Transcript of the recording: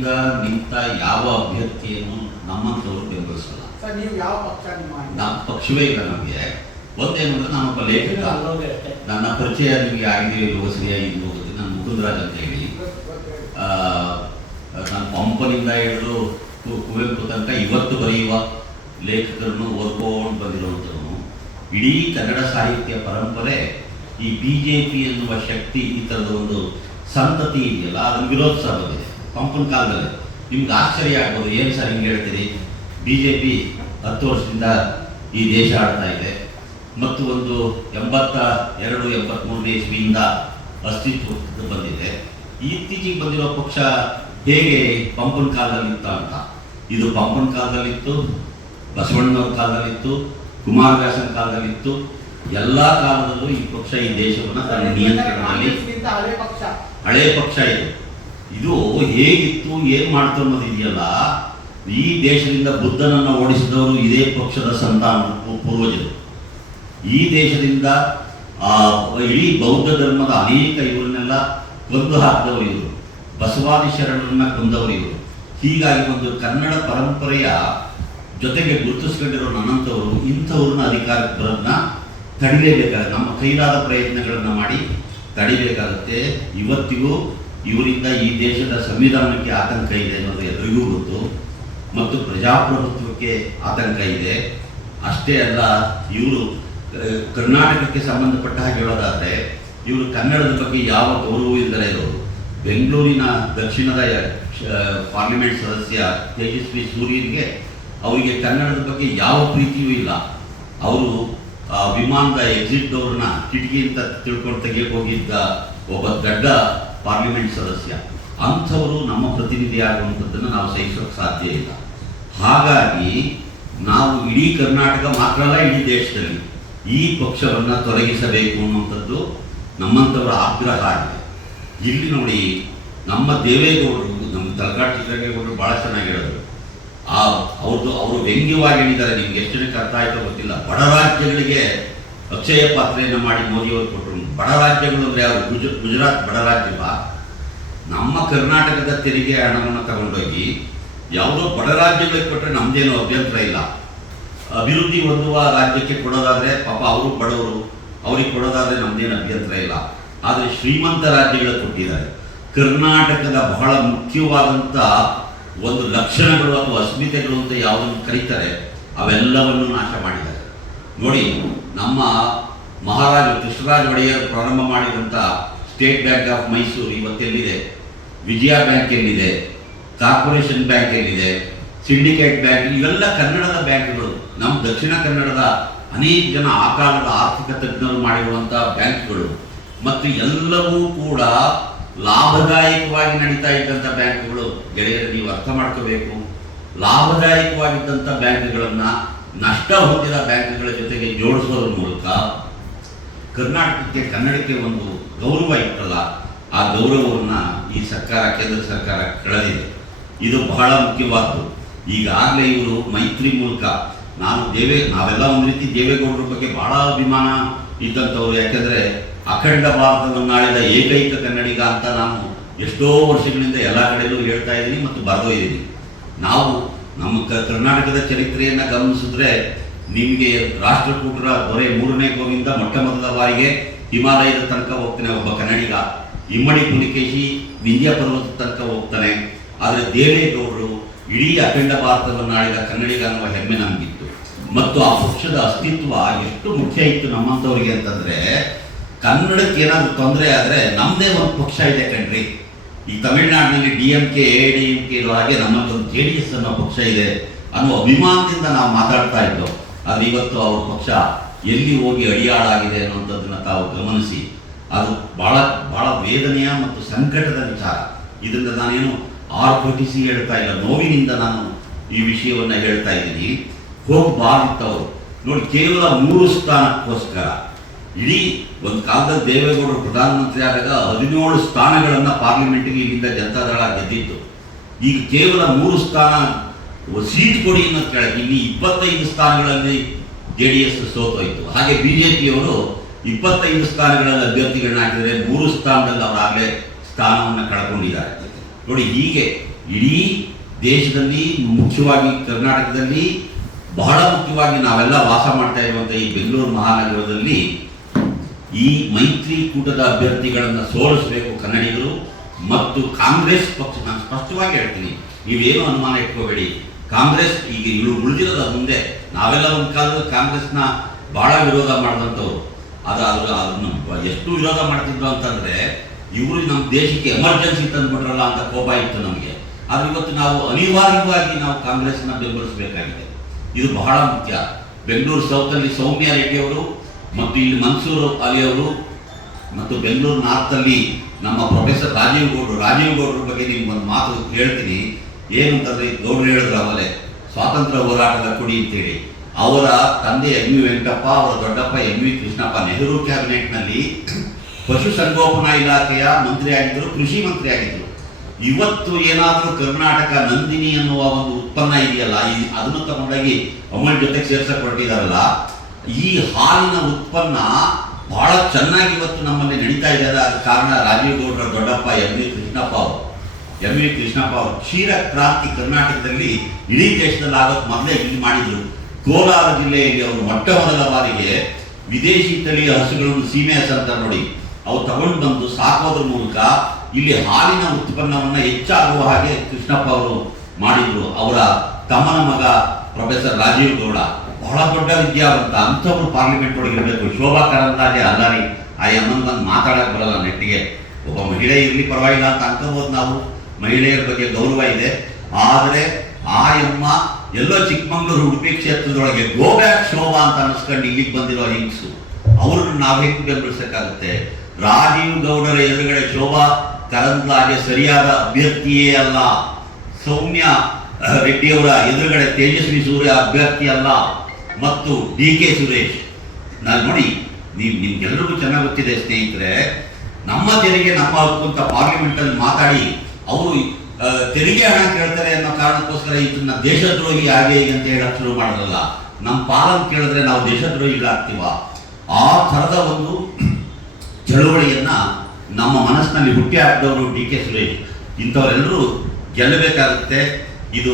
ಕೈಯಿಂದ ನಿಂತ ಯಾವ ಅಭ್ಯರ್ಥಿಯನ್ನು ನಮ್ಮಂಥವ್ರು ಬೆಂಬಲಿಸಲ್ಲ. ಸರ್ ನೀವು ಯಾವ ಪಕ್ಷ ನಿಮ್ಮ ನಮ್ಮ ಪಕ್ಷವೇ ಇಲ್ಲ ನಮಗೆ. ಒಂದೇನು ಅಂದ್ರೆ ನಾನೊಬ್ಬ ಲೇಖಕ. ನನ್ನ ಪರಿಚಯ ನಿಮಗೆ ಆಗಿದೆ ಇಲ್ಲವೋ ಸರಿಯಾಗಿ ಇಲ್ಲವೋ. ನಾನು ಮುಕುಂದರಾಜ್ ಅಂತ ಹೇಳಿ. ಆ, ನಾನು ಪಂಪನಿಂದ ಹಿಡಿದು ಕುವೆಂಪು ತನಕ ಇವತ್ತು ಬರೆಯುವ ಲೇಖಕರನ್ನು ಓದ್ಕೊಂಡು ಬಂದಿರುವಂಥವನು. ಇಡೀ ಕನ್ನಡ ಸಾಹಿತ್ಯ ಪರಂಪರೆ ಈ ಬಿ ಜೆ ಪಿ ಎನ್ನುವ ಶಕ್ತಿ ಈ ಥರದ ಒಂದು ಸಂತತಿ ಇದೆಯಲ್ಲ? ಅದನ್ನು ವಿರೋಧಿಸ ಬಂದಿದೆ ಪಂಪನ ಕಾಲದಲ್ಲಿ. ನಿಮ್ಗೆ ಆಶ್ಚರ್ಯ ಆಗ್ಬೋದು ಏನು ಸರ್ ಹಿಂಗೆ ಹೇಳ್ತೀರಿ? ಬಿ ಜೆ ಪಿ ಹತ್ತು ವರ್ಷದಿಂದ ಈ ದೇಶ ಆಡ್ತಾ ಇದೆ. ಮತ್ತು ಒಂದು ಎಂಬತ್ತ ಎರಡು ಎಂಬತ್ಮೂರನೇ ಇಸ್ವಿಯಿಂದ ಅಸ್ತಿತ್ವಕ್ಕೆ ಬಂದಿದೆ. ಇತ್ತೀಚೆಗೆ ಬಂದಿರೋ ಪಕ್ಷ ಹೇಗೆ ಪಂಪನ ಕಾಲದಲ್ಲಿತ್ತ ಅಂತ? ಇದು ಪಂಪನ ಕಾಲದಲ್ಲಿತ್ತು ಬಸವಣ್ಣವ್ರ ಕಾಲದಲ್ಲಿತ್ತು ಕುಮಾರವ್ಯಾಸನ ಕಾಲದಲ್ಲಿತ್ತು. ಎಲ್ಲ ಕಾಲದಲ್ಲೂ ಈ ಪಕ್ಷ ಈ ದೇಶವನ್ನು ತನ್ನ ನಿಯಂತ್ರಣದಲ್ಲಿ ಹಳೆ ಪಕ್ಷ ಇದು. ಇದು ಹೇಗಿತ್ತು, ಏನು ಮಾಡ್ತು ಈ ದೇಶದಿಂದ ಬುದ್ಧನನ್ನ ಓಡಿಸಿದವರು ಇದೇ ಪಕ್ಷದ ಸಂತಾನ ಪೂರ್ವಜರು. ಈ ದೇಶದಿಂದ ಆ ಇಡೀ ಬೌದ್ಧ ಧರ್ಮದ ಅನೇಕ ಇವರನ್ನೆಲ್ಲ ಕೊಂದು ಹಾಕಿದವರು ಇವರು. ಬಸವಾದಿ ಶರಣರನ್ನ ಕೊಂದವರು ಇವರು. ಹೀಗಾಗಿ ಒಂದು ಕನ್ನಡ ಪರಂಪರೆಯ ಜೊತೆಗೆ ಗುರುತಿಸಿಕೊಂಡಿರೋ ನನ್ನಂಥವರು, ಇಂಥವ್ರನ್ನ ಅಧಿಕಾರಕ್ಕೆ ಬರೋದನ್ನ ತಡಿಲೇಬೇಕಾಗುತ್ತೆ. ನಮ್ಮ ಕೈಲಾದ ಪ್ರಯತ್ನಗಳನ್ನು ಮಾಡಿ ತಡಿಬೇಕಾಗುತ್ತೆ. ಇವತ್ತಿಗೂ ಇವರಿಂದ ಈ ದೇಶದ ಸಂವಿಧಾನಕ್ಕೆ ಆತಂಕ ಇದೆ ಅನ್ನೋದು ಎಲ್ರಿಗೂ ಗೊತ್ತು. ಮತ್ತು ಪ್ರಜಾಪ್ರಭುತ್ವಕ್ಕೆ ಆತಂಕ ಇದೆ. ಅಷ್ಟೇ ಅಲ್ಲ, ಇವರು ಕರ್ನಾಟಕಕ್ಕೆ ಸಂಬಂಧಪಟ್ಟ ಹಾಗೆ ಹೇಳೋದಾದರೆ, ಇವರು ಕನ್ನಡದ ಬಗ್ಗೆ ಯಾವ ಗೌರವ ಇಲ್ಲದೆ ಇರೋರು. ಬೆಂಗಳೂರಿನ ದಕ್ಷಿಣದ ಪಾರ್ಲಿಮೆಂಟ್ ಸದಸ್ಯ ತೇಜಸ್ವಿ ಸೂರ್ಯನಿಗೆ ಅವರಿಗೆ ಕನ್ನಡದ ಬಗ್ಗೆ ಯಾವ ಪ್ರೀತಿಯೂ ಇಲ್ಲ. ಅವರು ವಿಮಾನದ ಎಕ್ಸಿಟ್ ಕಿಟಕಿ ಕಿಟಕಿಯಿಂದ ತಿಳ್ಕೊಂಡು ತೆಗಿಯಕ್ಕೆ ಹೋಗಿದ್ದ ಒಬ್ಬ ದೊಡ್ಡ ಪಾರ್ಲಿಮೆಂಟ್ ಸದಸ್ಯ. ಅಂಥವರು ನಮ್ಮ ಪ್ರತಿನಿಧಿಯಾಗುವಂಥದ್ದನ್ನು ನಾವು ಸಹಿಸೋಕೆ ಸಾಧ್ಯ ಇಲ್ಲ. ಹಾಗಾಗಿ ನಾವು ಇಡೀ ಕರ್ನಾಟಕ ಮಾತ್ರ ಅಲ್ಲ, ಇಡೀ ದೇಶದಲ್ಲಿ ಈ ಪಕ್ಷವನ್ನು ತೊಲಗಿಸಬೇಕು ಅನ್ನುವಂಥದ್ದು ನಮ್ಮಂಥವರ ಆಗ್ರಹ ಆಗಿದೆ. ಇಲ್ಲಿ ನೋಡಿ, ನಮ್ಮ ದೇವೇಗೌಡರು, ನಮ್ಮ ತಲಕಾಡ್ ಚಿತ್ರಗೇಗೌಡರು ಭಾಳ ಚೆನ್ನಾಗಿ ಹೇಳಿದ್ರು ಆ, ಅವ್ರದ್ದು, ಅವರು ವ್ಯಂಗ್ಯವಾಗಿ ಹೇಳಿದ್ದಾರೆ, ನಿಮ್ಗೆ ಎಷ್ಟು ಜನಕ್ಕೆ ಅರ್ಥ ಆಯ್ತೋ ಗೊತ್ತಿಲ್ಲ. ಬಡ ರಾಜ್ಯಗಳಿಗೆ ಅಕ್ಷಯ ಪಾತ್ರೆಯನ್ನು ಮಾಡಿ ಮೋದಿಯವರು ಕೊಟ್ಟರು ಬಡ ರಾಜ್ಯಗಳು ಅಂದರೆ ಯಾವುದು ಗುಜ, ಗುಜರಾತ್ ಬಡ ರಾಜ್ಯವ ನಮ್ಮ ಕರ್ನಾಟಕದ ತೆರಿಗೆ ಹಣವನ್ನು ತಗೊಂಡೋಗಿ ಯಾವುದೋ ಬಡ ರಾಜ್ಯಗಳಿಗೆ ಕೊಟ್ಟರೆ ನಮ್ದೇನು ಅಭ್ಯಂತರ ಇಲ್ಲ. ಅಭಿವೃದ್ಧಿ ಹೊಂದುವ ರಾಜ್ಯಕ್ಕೆ ಕೊಡೋದಾದರೆ ಪಾಪ ಅವರು ಬಡವರು. ಅವ್ರಿಗೆ ಕೊಡೋದಾದರೆ ನಮ್ದೇನು ಅಭ್ಯಂತರ ಇಲ್ಲ. ಆದರೆ ಶ್ರೀಮಂತ ರಾಜ್ಯಗಳು ಕೊಟ್ಟಿದ್ದಾರೆ. ಕರ್ನಾಟಕದ ಬಹಳ ಮುಖ್ಯವಾದಂಥ ಒಂದು ಲಕ್ಷಣಗಳು ಅಥವಾ ಅಸ್ಮಿತೆಗಳು ಅಂತ ಯಾವುದನ್ನು ಕರೀತಾರೆ, ಅವೆಲ್ಲವನ್ನು ನಾಶ ಮಾಡಿದ್ದಾರೆ. ನೋಡಿ ನಮ್ಮ ಮಹಾರಾಜ ಕೃಷ್ಣರಾಜ ಒಡೆಯರ್ ಪ್ರಾರಂಭ ಮಾಡಿದಂಥ ಸ್ಟೇಟ್ ಬ್ಯಾಂಕ್ ಆಫ್ ಮೈಸೂರು ಇವತ್ತೆಲ್ಲಿದೆ? ವಿಜಯ ಬ್ಯಾಂಕ್ ಎಲ್ಲಿದೆ? ಕಾರ್ಪೊರೇಷನ್ ಬ್ಯಾಂಕ್ ಎಲ್ಲಿದೆ? ಸಿಂಡಿಕೇಟ್ ಬ್ಯಾಂಕ್, ಇವೆಲ್ಲ ಕನ್ನಡದ ಬ್ಯಾಂಕ್ಗಳು. ನಮ್ಮ ದಕ್ಷಿಣ ಕನ್ನಡದ ಅನೇಕ ಜನ ಆ ಕಾಲದ ಆರ್ಥಿಕ ತಜ್ಞರು ಮಾಡಿರುವಂಥ ಬ್ಯಾಂಕ್ಗಳು. ಮತ್ತು ಎಲ್ಲವೂ ಕೂಡ ಲಾಭದಾಯಕವಾಗಿ ನಡೀತಾ ಇದ್ದಂಥ ಬ್ಯಾಂಕ್ಗಳು. ಗೆಳೆಯರು, ನೀವು ಅರ್ಥ ಮಾಡ್ಕೋಬೇಕು. ಲಾಭದಾಯಕವಾಗಿದ್ದಂಥ ಬ್ಯಾಂಕ್ಗಳನ್ನ ನಷ್ಟ ಹೊಂದಿದ ಬ್ಯಾಂಕ್ಗಳ ಜೊತೆಗೆ ಜೋಡಿಸೋದ್ರ ಮೂಲಕ ಕರ್ನಾಟಕಕ್ಕೆ ಕನ್ನಡಕ್ಕೆ ಒಂದು ಗೌರವ ಇತ್ತಲ್ಲ, ಆ ಗೌರವವನ್ನು ಈ ಸರ್ಕಾರ, ಕೇಂದ್ರ ಸರ್ಕಾರ ಕಳೆದಿದೆ. ಇದು ಬಹಳ ಮುಖ್ಯವಾದ್ದು. ಈಗಾಗಲೇ ಇವರು ಮೈತ್ರಿ ಮೂಲಕ ನಾನು ದೇವೇ, ನಾವೆಲ್ಲ ಒಂದು ರೀತಿ ದೇವೇಗೌಡರ ಬಗ್ಗೆ ಬಹಳ ಅಭಿಮಾನ ಇದ್ದಂಥವ್ರು. ಯಾಕೆಂದರೆ ಅಖಂಡ ಭಾರತವನ್ನಾಳಿದ ಏಕೈಕ ಕನ್ನಡಿಗ ಅಂತ ನಾನು ಎಷ್ಟೋ ವರ್ಷಗಳಿಂದ ಎಲ್ಲ ಕಡೆಯಲ್ಲೂ ಹೇಳ್ತಾ ಇದ್ದೀನಿ ಮತ್ತು ಬರೆದೊಯ್ದೀನಿ ನಾವು ನಮ್ಮ ಕರ್ನಾಟಕದ ಚರಿತ್ರೆಯನ್ನು ಗಮನಿಸಿದ್ರೆ ನಿಮಗೆ ರಾಷ್ಟ್ರಕೂಟರ ದೊರೆ ಮೂರನೇ ಗೋವಿಂದ ಮೊಟ್ಟ ಮೊದಲ ಬಾರಿಗೆ ಹಿಮಾಲಯದ ತನಕ ಹೋಗ್ತಾನೆ ಒಬ್ಬ ಕನ್ನಡಿಗ. ಇಮ್ಮಡಿ ಪುಲಿಕೇಶಿ ವಿಂಧ್ಯ ಪರ್ವತದ ತನಕ ಹೋಗ್ತಾನೆ. ಆದರೆ ದೇವೇಗೌಡರು ಇಡೀ ಅಖಂಡ ಭಾರತವನ್ನು ಆಳಿದ ಕನ್ನಡಿಗ ಅನ್ನುವ ಹೆಮ್ಮೆ ನಮಗಿತ್ತು. ಮತ್ತು ಆ ಪಕ್ಷದ ಅಸ್ತಿತ್ವ ಎಷ್ಟು ಮುಖ್ಯ ಇತ್ತು ನಮ್ಮಂಥವ್ರಿಗೆ ಅಂತಂದ್ರೆ ಕನ್ನಡಕ್ಕೆ ಏನಾದರೂ ತೊಂದರೆ ಆದರೆ ನಮ್ಮದೇ ಒಂದು ಪಕ್ಷ ಇದೆ ಕಣ್ರಿ. ಈ ತಮಿಳುನಾಡಿನಲ್ಲಿ D M K, A D M K ಇರೋ ಹಾಗೆ ನಮ್ಮಲ್ಲೊಂದು ಜೆ ಡಿ ಎಸ್ ಅನ್ನೋ ಪಕ್ಷ ಇದೆ ಅನ್ನೋ ಅಭಿಮಾನದಿಂದ ನಾವು ಮಾತಾಡ್ತಾ ಇದ್ದೋ, ಆದರೆ ಇವತ್ತು ಅವ್ರ ಪಕ್ಷ ಎಲ್ಲಿ ಹೋಗಿ ಅಡಿಯಾಳಾಗಿದೆ ಅನ್ನುವಂಥದ್ದನ್ನ ತಾವು ಗಮನಿಸಿ, ಅದು ಭಾಳ ಭಾಳ ವೇದನೆಯ ಮತ್ತು ಸಂಕಟದ ವಿಚಾರ. ಇದರಿಂದ ನಾನೇನು ಆರ್ಭಟಿಸಿ ಹೇಳ್ತಾ ಇಲ್ಲ, ನೋವಿನಿಂದ ನಾನು ಈ ವಿಷಯವನ್ನು ಹೇಳ್ತಾ ಇದ್ದೀನಿ. ಹೋಗಬಾರ್ದಿತ್ತವರು. ನೋಡಿ, ಕೇವಲ ಮೂರು ಸ್ಥಾನಕ್ಕೋಸ್ಕರ ಇಡೀ ಒಂದು ಕಾಲದಲ್ಲಿ ದೇವೇಗೌಡರು ಪ್ರಧಾನಮಂತ್ರಿ ಆದಾಗ ಹದಿನೇಳು ಸ್ಥಾನಗಳನ್ನು ಪಾರ್ಲಿಮೆಂಟ್ಗೆ ಇಲ್ಲಿಂದ ಜನತಾದಳ ಗೆದ್ದಿತ್ತು. ಈಗ ಕೇವಲ ಮೂರು ಸ್ಥಾನ ಸೀಟ್ ಕೊಡಿ ಅಂತ ಕೇಳಕ್ಕೆ ಇಲ್ಲಿ ಇಪ್ಪತ್ತೈದು ಸ್ಥಾನಗಳಲ್ಲಿ ಜೆ ಡಿ ಎಸ್ ಸೋತೋಯ್ತು. ಹಾಗೆ ಬಿಜೆಪಿಯವರು ಇಪ್ಪತ್ತೈದು ಸ್ಥಾನಗಳಲ್ಲಿ ಅಭ್ಯರ್ಥಿಗಳನ್ನ ಹಾಕಿದರೆ ಮೂರು ಸ್ಥಾನದಲ್ಲಿ ಅವರಾಗಲೇ ಸ್ಥಾನವನ್ನು ಕಳ್ಕೊಂಡಿದ್ದಾರೆ. ನೋಡಿ, ಹೀಗೆ ಇಡೀ ದೇಶದಲ್ಲಿ ಮುಖ್ಯವಾಗಿ ಕರ್ನಾಟಕದಲ್ಲಿ ಬಹಳ ಮುಖ್ಯವಾಗಿ ನಾವೆಲ್ಲ ವಾಸ ಮಾಡ್ತಾ ಇರುವಂಥ ಈ ಬೆಂಗಳೂರು ಮಹಾನಗರದಲ್ಲಿ ಈ ಮೈತ್ರಿಕೂಟದ ಅಭ್ಯರ್ಥಿಗಳನ್ನು ಸೋಲಿಸಬೇಕು ಕನ್ನಡಿಗರು ಮತ್ತು ಕಾಂಗ್ರೆಸ್ ಪಕ್ಷ. ನಾನು ಸ್ಪಷ್ಟವಾಗಿ ಹೇಳ್ತೀನಿ, ನೀವೇನು ಅನುಮಾನ ಇಟ್ಕೋಬೇಡಿ. ಕಾಂಗ್ರೆಸ್ ಈಗ ಇವರು ಉಳಿದಿರೋದ ಮುಂದೆ ನಾವೆಲ್ಲ ಒಂದು ಕಾಲದಲ್ಲಿ ಕಾಂಗ್ರೆಸ್ನ ಬಹಳ ವಿರೋಧ ಮಾಡಿದಂಥವ್ರು. ಅದು ಅದು ಅದನ್ನು ಎಷ್ಟು ವಿರೋಧ ಮಾಡ್ತಿದ್ರು ಅಂತಂದ್ರೆ, ಇವರು ನಮ್ಮ ದೇಶಕ್ಕೆ ಎಮರ್ಜೆನ್ಸಿ ತಂದುಬಿಟ್ರಲ್ಲ ಅಂತ ಕೋಪ ಇತ್ತು ನಮಗೆ. ಆದರೆ ಇವತ್ತು ನಾವು ಅನಿವಾರ್ಯವಾಗಿ ನಾವು ಕಾಂಗ್ರೆಸ್ನ ಬೆಂಬಲಿಸಬೇಕಾಗಿದೆ. ಇದು ಬಹಳ ಮುಖ್ಯ. ಬೆಂಗಳೂರು ಸೌತಲ್ಲಿ ಸೌಮ್ಯ ರೆಡ್ಡಿ ಅವರು ಮತ್ತು ಇಲ್ಲಿ ಮನ್ಸೂರ್ ಅಲಿ ಅವರು ಮತ್ತು ಬೆಂಗಳೂರು ನಾರ್ತಲ್ಲಿ ನಮ್ಮ ಪ್ರೊಫೆಸರ್ ರಾಜೀವ್ ಗೌಡ್ರು. ರಾಜೀವ್ ಗೌಡ್ರ ಬಗ್ಗೆ ನಿಮ್ಗೆ ಒಂದು ಮಾತು ಹೇಳ್ತೀನಿ. ಏನು ಅಂತಂದ್ರೆ ಈ ಗೌಡ್ರು ಹೇಳಿದ್ರು ಅವಲೇ ಸ್ವಾತಂತ್ರ್ಯ ಹೋರಾಟದ ಕುಡಿ ಅಂತೇಳಿ. ಅವರ ತಂದೆ ಎಂ ವಿ ವೆಂಕಟಪ್ಪ ಅವರ ದೊಡ್ಡಪ್ಪ ಎಂ ವಿ ಕೃಷ್ಣಪ್ಪ ನೆಹರು ಕ್ಯಾಬಿನೆಟ್ನಲ್ಲಿ ಪಶುಸಂಗೋಪನಾ ಇಲಾಖೆಯ ಮಂತ್ರಿ ಆಗಿದ್ದರು ಕೃಷಿ ಮಂತ್ರಿ ಆಗಿದ್ದರು ಇವತ್ತು ಏನಾದರೂ ಕರ್ನಾಟಕ ನಂದಿನಿ ಅನ್ನುವ ಒಂದು ಉತ್ಪನ್ನ ಇದೆಯಲ್ಲ ಅದನ್ನು ತಗೊಂಡಾಗಿ ಅಮೂಲ್ ಜೊತೆಗೆ ಸೇರ್ಸಕ್ ಹೊರಟಿದಾರಲ್ಲ ಈ ಹಾಲಿನ ಉತ್ಪನ್ನ ಬಹಳ ಚೆನ್ನಾಗಿ ಇವತ್ತು ನಮ್ಮಲ್ಲಿ ನಡೀತಾ ಇದೆ. ಅದಕ್ಕೆ ಕಾರಣ ರಾಜೀವ್ ಗೌಡರ ದೊಡ್ಡಪ್ಪ ಎಂ ವಿ ಕೃಷ್ಣಪ್ಪ ಅವರು. ಎಂ ವಿ ಕೃಷ್ಣಪ್ಪ ಅವರು ಕ್ಷೀರ ಕ್ರಾಂತಿ ಕರ್ನಾಟಕದಲ್ಲಿ ಇಡೀ ದೇಶದಲ್ಲಿ ಆಗೋದು ಮೊದಲೇ ಇಲ್ಲಿ ಮಾಡಿದ್ರು. ಕೋಲಾರ ಜಿಲ್ಲೆಯಲ್ಲಿ ಅವರು ಮೊಟ್ಟ ಮೊದಲ ಬಾರಿಗೆ ವಿದೇಶಿ ತಳಿಯ ಹಸುಗಳನ್ನು ಸೀಮೆ ಹಸು ಅಂತ ನೋಡಿ ಅವು ತಗೊಂಡು ಬಂದು ಸಾಕೋದ್ರ ಮೂಲಕ ಇಲ್ಲಿ ಹಾಲಿನ ಉತ್ಪನ್ನವನ್ನು ಹೆಚ್ಚಾಗುವ ಹಾಗೆ ಕೃಷ್ಣಪ್ಪ ಅವರು ಮಾಡಿದ್ರು. ಅವರ ತಮ್ಮನ ಮಗ ಪ್ರೊಫೆಸರ್ ರಾಜೀವ್ ಗೌಡ. ಬಹಳ ದೊಡ್ಡ ವಿದ್ಯಾವಂತ ಅಂಥವ್ರು ಪಾರ್ಲಿಮೆಂಟ್ ಒಳಗೆ ಇರಬೇಕು. ಶೋಭಾ ಕರಂದಾಜೆ ಅಲ್ಲಾರಿ ಆ ಎಮ್ಮನ್ ಬಂದು ಮಾತಾಡಕ್ ಬರಲ್ಲ ನೆಟ್ಟಿಗೆ. ಒಬ್ಬ ಮಹಿಳೆ ಇರಲಿ ಪರವಾಗಿಲ್ಲ ಅಂತ ಅನ್ಕೋಬಹುದು ನಾವು. ಮಹಿಳೆಯರ ಬಗ್ಗೆ ಗೌರವ ಇದೆ. ಆದರೆ ಆ ಎಮ್ಮ ಎಲ್ಲೋ ಚಿಕ್ಕಮಂಗ್ಳೂರು, ಉಡುಪಿ ಕ್ಷೇತ್ರದೊಳಗೆ ಗೋ ಬ್ಯಾಕ್ ಶೋಭಾ ಅಂತ ಅನ್ಸ್ಕೊಂಡು ಇಲ್ಲಿಗೆ ಬಂದಿರೋ ಹಿಂಗ್ಸು. ಅವ್ರನ್ನ ನಾವು ಹೆಂಗ್ ರಾಜೀವ್ ಗೌಡರ ಎದುರುಗಡೆ ಶೋಭಾ ಕರಂದ್ಲಾಜೆ ಸರಿಯಾದ ಅಭ್ಯರ್ಥಿಯೇ ಅಲ್ಲ. ಸೌಮ್ಯ ರೆಡ್ಡಿಯವರ ಎದುರುಗಡೆ ತೇಜಸ್ವಿ ಸೂರ್ಯ ಅಭ್ಯರ್ಥಿ ಅಲ್ಲ. ಮತ್ತು ಡಿ ಕೆ ಸುರೇಶ್. ನಾನು ನೋಡಿ, ನೀವು ನಿಮ್ಗೆಲ್ರಿಗೂ ಚೆನ್ನಾಗಿ ಗೊತ್ತಿದೆ ಸ್ನೇಹಿತರೆ, ನಮ್ಮ ತೆರಿಗೆ ನಮ್ಮ ಹಕ್ಕು ಅಂತ ಪಾರ್ಲಿಮೆಂಟ್ ಅಲ್ಲಿ ಮಾತಾಡಿ, ಅವರು ತೆರಿಗೆ ಹಣ ಕೇಳ್ತಾರೆ ಅನ್ನೋ ಕಾರಣಕ್ಕೋಸ್ಕರ ಇದನ್ನ ದೇಶದ್ರೋಹಿ ಹೀಗೆ ಅಂತ ಹೇಳಕ್ ಶುರು ಮಾಡೋದಲ್ಲ ನಮ್ಮ ಪಾಲನ್ ಕೇಳಿದ್ರೆ ನಾವು ದೇಶದ್ರೋಹಿಗಳಾಗ್ತೀವ? ಆ ಥರದ ಒಂದು ಚಳುವಳಿಯನ್ನ ನಮ್ಮ ಮನಸ್ಸಿನಲ್ಲಿ ಹುಟ್ಟಿ ಹಾಕಿದವರು ಡಿ ಕೆ ಸುರೇಶ್. ಇಂಥವರೆಲ್ಲರೂ ಗೆಲ್ಲಬೇಕಾಗುತ್ತೆ. ಇದು